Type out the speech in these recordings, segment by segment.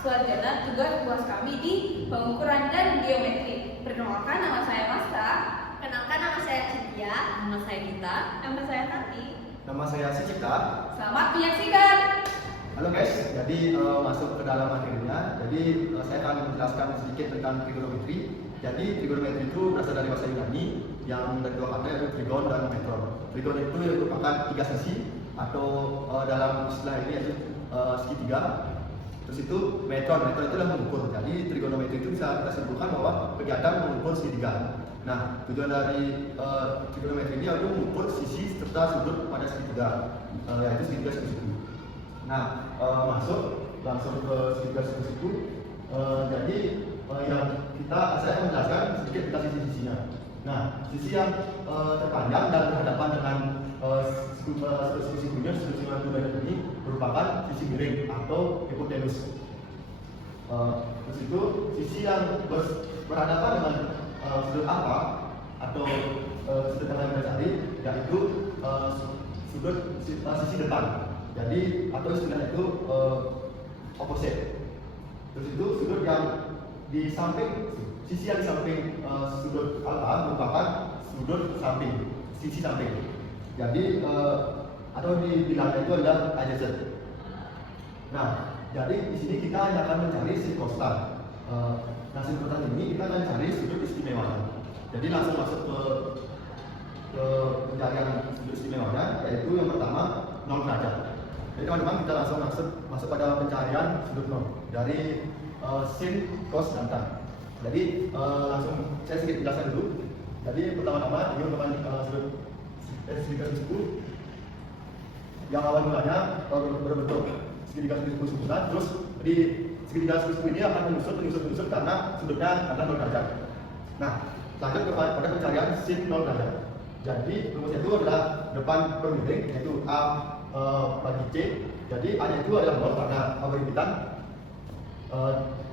selanjutnya tugas UAS kami di pengukuran dan geometri. Perkenalkan, nama saya Masta. Kenalkan, nama saya Cynthia. Nama saya Gita. Nama saya Tati. Nama saya Sicita. Selamat menyaksikan. Halo guys, jadi masuk ke dalam materinya. Jadi saya akan menjelaskan sedikit tentang trigonometri. Jadi trigonometri itu berasal dari bahasa Yunani yang dari dua kata yaitu trigon dan metron. Trigon itu merupakan tiga sisi atau dalam istilah ini yaitu segitiga. Terus itu metron itu adalah mengukur. Jadi trigonometri itu bisa kita simpulkan bahwa kegiatan mengukur segitiga. Nah, tujuan dari trigonometri ini adalah mengukur sisi serta sudut pada segitiga, yaitu segitiga siku. Nah, masuk langsung ke segitiga siku. Jadi yang saya akan menjelaskan sedikit tentang sisi-sisinya. Nah, sisi yang terpanjang dan berhadapan dengan sisi-sikunya, sisi yang ini merupakan sisi miring atau hipotenus. Terus itu sisi yang berhadapan dengan sudut apa atau sudut yang kita cari, yaitu sisi depan. Jadi atau istilah itu opposite. Terus itu sudut yang di samping, sisi yang di samping sudut alfa merupakan sudut samping, sisi samping. Jadi atau dibilangnya itu adalah adjacent. Nah, jadi di sini kita hanya akan mencari sin konstan. Nah, sin konstan ini kita akan cari sudut istimewanya. Jadi langsung masuk ke pencarian sudut istimewanya, yaitu yang pertama 0 derajat. Jadi teman-teman kita langsung masuk pada pencarian sudut 0 dari sin, cos, dan tan. Jadi langsung saya sedikit jelaskan dulu. Jadi pertama-tama ini merupakan sudut segitiga siku yang awal mulanya berbentuk segitiga siku sempurna. Terus di segitiga siku ini akan menyusut karena sudutnya adalah 0 derajat. Nah, lanjut kepada pencarian sin 0 derajat. Jadi rumusnya itu adalah depan per miring, yaitu A bagi C. Jadi A nya itu adalah 0 karena A berhimpitan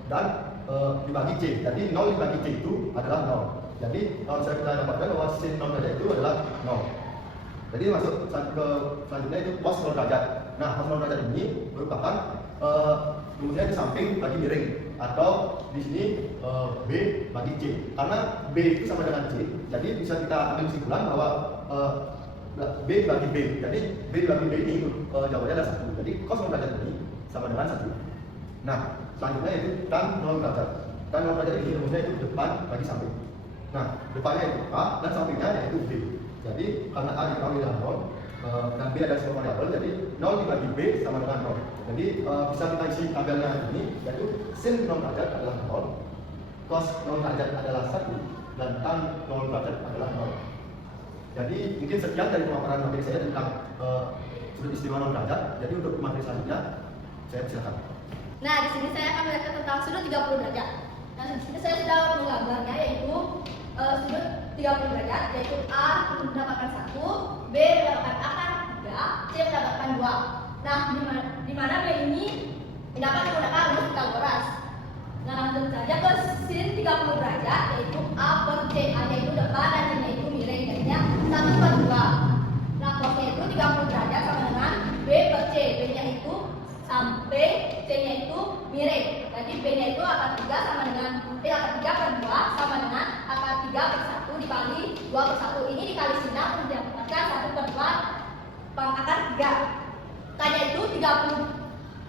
dan dibagi C. Jadi 0 dibagi C itu adalah 0. Jadi kalau misalnya kita dapatkan bahwa sin 0 derajat itu adalah 0. Jadi masuk ke selanjutnya itu cos 0 derajat. Nah, cos 0 derajat ini merupakan rumusnya di samping bagi miring, atau di sini B bagi C. Karena B itu sama dengan C, jadi bisa kita ambil kesimpulan bahwa B bagi B. Jadi B bagi B ini jawabannya adalah 1. Jadi cos 0 derajat ini sama dengan 1. Nah, selanjutnya itu tan 0 derajat. Tan 0 derajat ini rumusnya itu depan bagi samping. Nah, depannya itu A dan sampingnya yaitu B. Jadi karena A dikali dengan 0 dan B ada sebuah variabel, jadi 0 dibagi B sama dengan 0. Jadi bisa kita isi tabelnya ini, yaitu sin 0 derajat adalah 0, cos 0 derajat adalah 1, dan tan 0 derajat adalah 0. Jadi mungkin sekian dari pemaparan materi saya tentang sudut istimewa 0 derajat. Jadi untuk materi selanjutnya saya silakan. Nah, di sini saya akan menjelaskan tentang sudut 30 derajat. Nah, di sini saya sudah menggambarnya, yaitu sudut 30 derajat, yaitu A mendapatkan 1, B mendapatkan akar 3, C mendapatkan 2. Nah, di mana B ini dapat menggunakan rumus Pythagoras. Nah, langsung saja ke sin 30 derajat, yaitu A per C. A nya itu depan dan C nya itu miring, jadinya 1 per 2. Nah, cosnya itu 30 derajat sama dengan B per C. B nya itu sampai, C nya itu miring. Jadi B nya itu akar 3 sama dengan akar 3 per 2 sama dengan akar 3 per 1 dikali 2 per 1. Ini dikali sini untuk mendapatkan 1 per 2 pangakar 3. Tanya itu 30.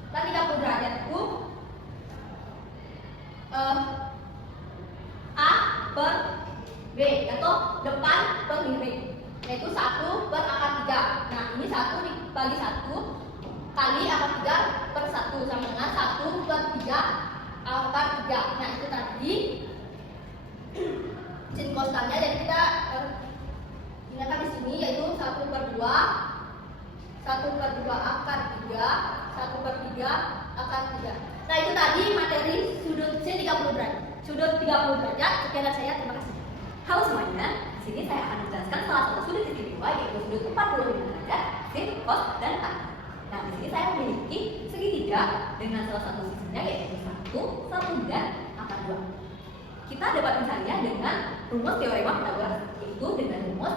Dan 30 derajat itu A per B, atau depan per miring, yaitu 1 per akar 3. Nah, ini 1 dibagi 1 kali akar 3 per 1 sama dengan 1 per 3 akar 3. Nah, itu tadi sin konstannya. Jadi kita gunakan di sini, yaitu 1 per 2 akar 3, 1 per 3 akar 3. Nah, itu tadi materi sudut sin 30 derajat. Sudut 30 derajat. Sekian dari saya, terima kasih. Halo semuanya, di sini saya akan menjelaskan salah satu sudut istimewa, yaitu sudut 45 derajat, sin, cos, dan tan. Nah, di sini saya memiliki segitiga dengan salah satu sisinya yaitu 1, dan akar 2. Kita dapat mencarinya dengan rumus teorema Pythagoras, yaitu dengan rumus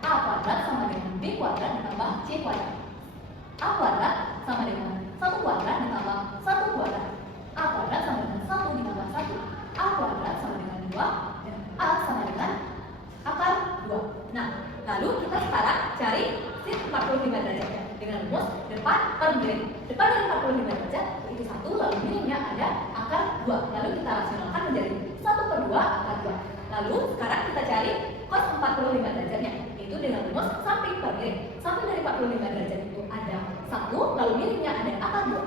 A kuadrat sama dengan B kuadrat ditambah C kuadrat. A kuadrat sama dengan 1 kuadrat ditambah 1 kuadrat. A kuadrat per miring. Samping dari 45 derajat itu ada 1, lalu miringnya ada akar 2.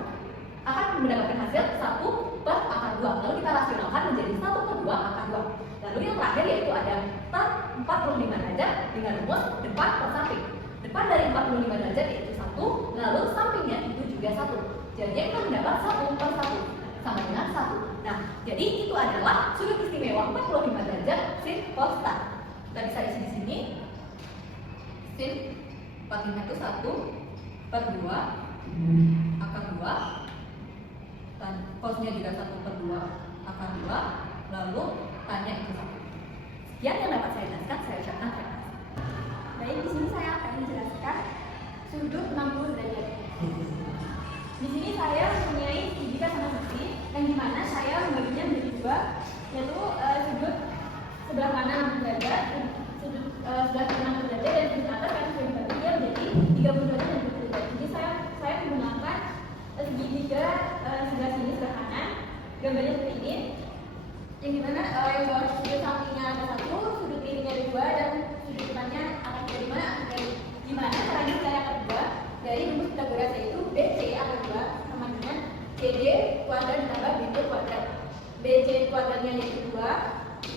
Akan mendapatkan hasil 1 per akar 2. Lalu kita rasionalkan menjadi 1 per 2 akar 2. Lalu yang terakhir yaitu ada tan 45 derajat dengan rumus depan per samping. Depan dari 45 derajat yaitu 1, lalu sampingnya itu juga 1. Jadi kita mendapat 1 per 1 sama dengan 1. Nah, jadi itu adalah sudut istimewa 45 derajat sin cos tan. Kita bisa isi di sini. Sin 45 itu 1 per 2 akar 2. Dan cosnya juga 1 per 2 akar 2. Lalu tannya itu 1. Sekian yang dapat saya jelaskan, saya ucapkan terima kasih. Baik, di sini saya akan menjelaskan sudut 60 derajat. Di sini saya mempunyai segitiga sama sisi, yang dimana saya membaginya menjadi dua, yaitu sudut sebelah kanan 60 derajat, sudut sebelah kanan 60 derajat, dan sudut atas yang sudah dibagi dia menjadi 30 derajat dan 20 derajat. Jadi saya menggunakan segitiga sebelah sini sebelah kanan, gambarnya seperti ini, yang dimana yang bawah sudut sampingnya ada 1, sudut kirinya ada 2, dan sudut depannya akan dari mana? Dari gimana caranya saya akan buat dari rumus Pythagoras yaitu BC akan 2 sama dengan CD kuadrat ditambah BC kuadrat. BC kuadratnya yaitu 2,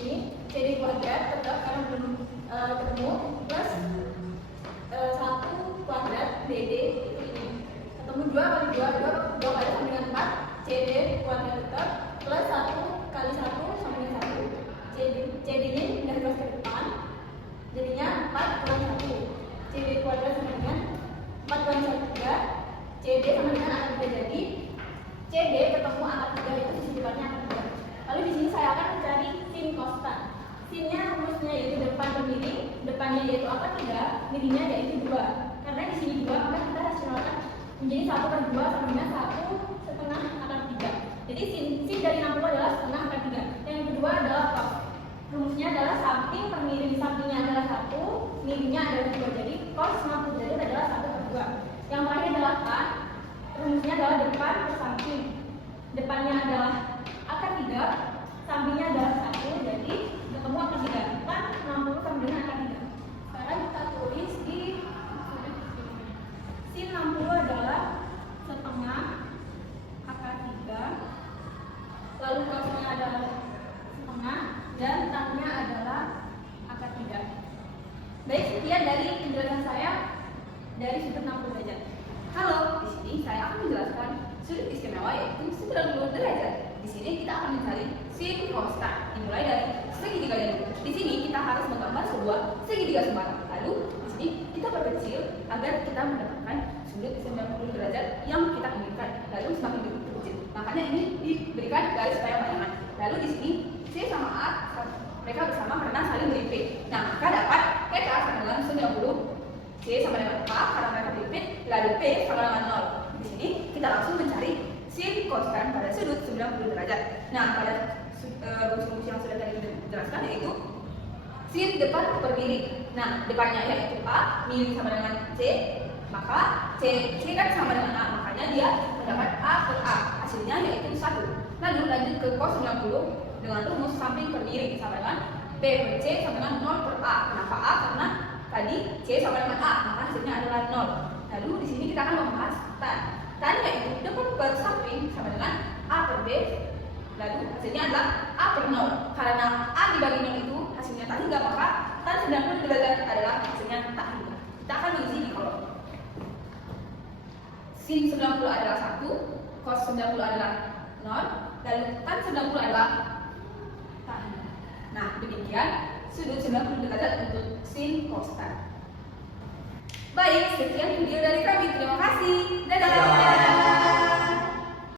ini CD kuadrat tetap karena belum ketemu, plus 1 kuadrat BD itu ini ketemu 2 kali 2 kali sama dengan 4, CD kuadrat tetap plus 1 kali 1 sama dengan 1, CD nya dari ke depan jadinya 4 kurang 1, CD kuadrat sama dengan 4 kurang 1 juga, CD sama dengan akar 3. Jadi CD ketemu akar 3 itu sisi depannya akar 3. Lalu di sini saya akan mencari sin cos tan. Sinnya rumusnya yaitu depan per miring, depannya yaitu akar 3, miringnya yaitu 2. Karena di sini 2 maka kita rasionalkan menjadi 1 per 2 sama dengan 1 setengah akar 3. Jadi sin dari 60 adalah setengah akar 3. Yang kedua adalah cos. Rumusnya adalah samping per miring, sampingnya adalah 1, miringnya adalah 2. Jadi cos 60 derajat adalah 1 per 2. Yang terakhir adalah tan. Rumusnya adalah depan per samping. Depannya adalah akar 3, sampingnya adalah 1. Jadi ketemu akar 3. Tan 60 sama dengan akar 3. Sekarang kita tulis di sudut sini. Sin 60 adalah setengah akar 3. Lalu cosnya adalah setengah dan tannya adalah akar 3. Baik, sekian dari penjelasan saya dari sudut 60 derajat. Halo, di sini saya akan menjelaskan sudut istimewa yaitu 90 derajat. Di sini kita akan mencari sin cos tan. Dimulai dari segitiga dulu. Di sini kita harus menggambar sebuah segitiga sempurna. Lalu di sini kita perkecil agar kita mendapatkan sudut 90 derajat yang kita inginkan. Lalu semakin diperkecil. Makanya ini diberikan garis supaya bayangan. Lalu di sini C sama A mereka bersama karena saling melipit. Nah, maka dapat θ sama dengan 90, C sama dengan A karena mereka melipit, lalu P sama dengan 0. Di sini kita langsung mencari sin cos tan pada sudut 90 derajat. Nah, pada rumus yang sudah tadi dijelaskan yaitu sin depan per miring. Nah, depannya yaitu A, miring sama dengan C, maka C kan sama dengan A, makanya dia mendapat A per A. Hasilnya yaitu 1. Lalu lanjut ke cos 90 dengan rumus samping per miring sama dengan P per C sama dengan 0 per A. Kenapa A? Karena tadi C sama dengan A, maka hasilnya adalah 0. Lalu di sini kita akan membahas tan. Tan yaitu depan per samping sama dengan A per B. Lalu hasilnya adalah A per 0. Karena A dibagi 0 itu hasilnya tak hingga, maka tan 90 derajat adalah hasilnya tak hingga. Kita akan mengisi di kolom. Sin 90 adalah 1, cos 90 adalah 0, lalu tan 90 adalah tak hingga. Nah, demikian sudut 90 derajat untuk sin cos tan. Baik, sekian video dari kami. Terima kasih. Dadah.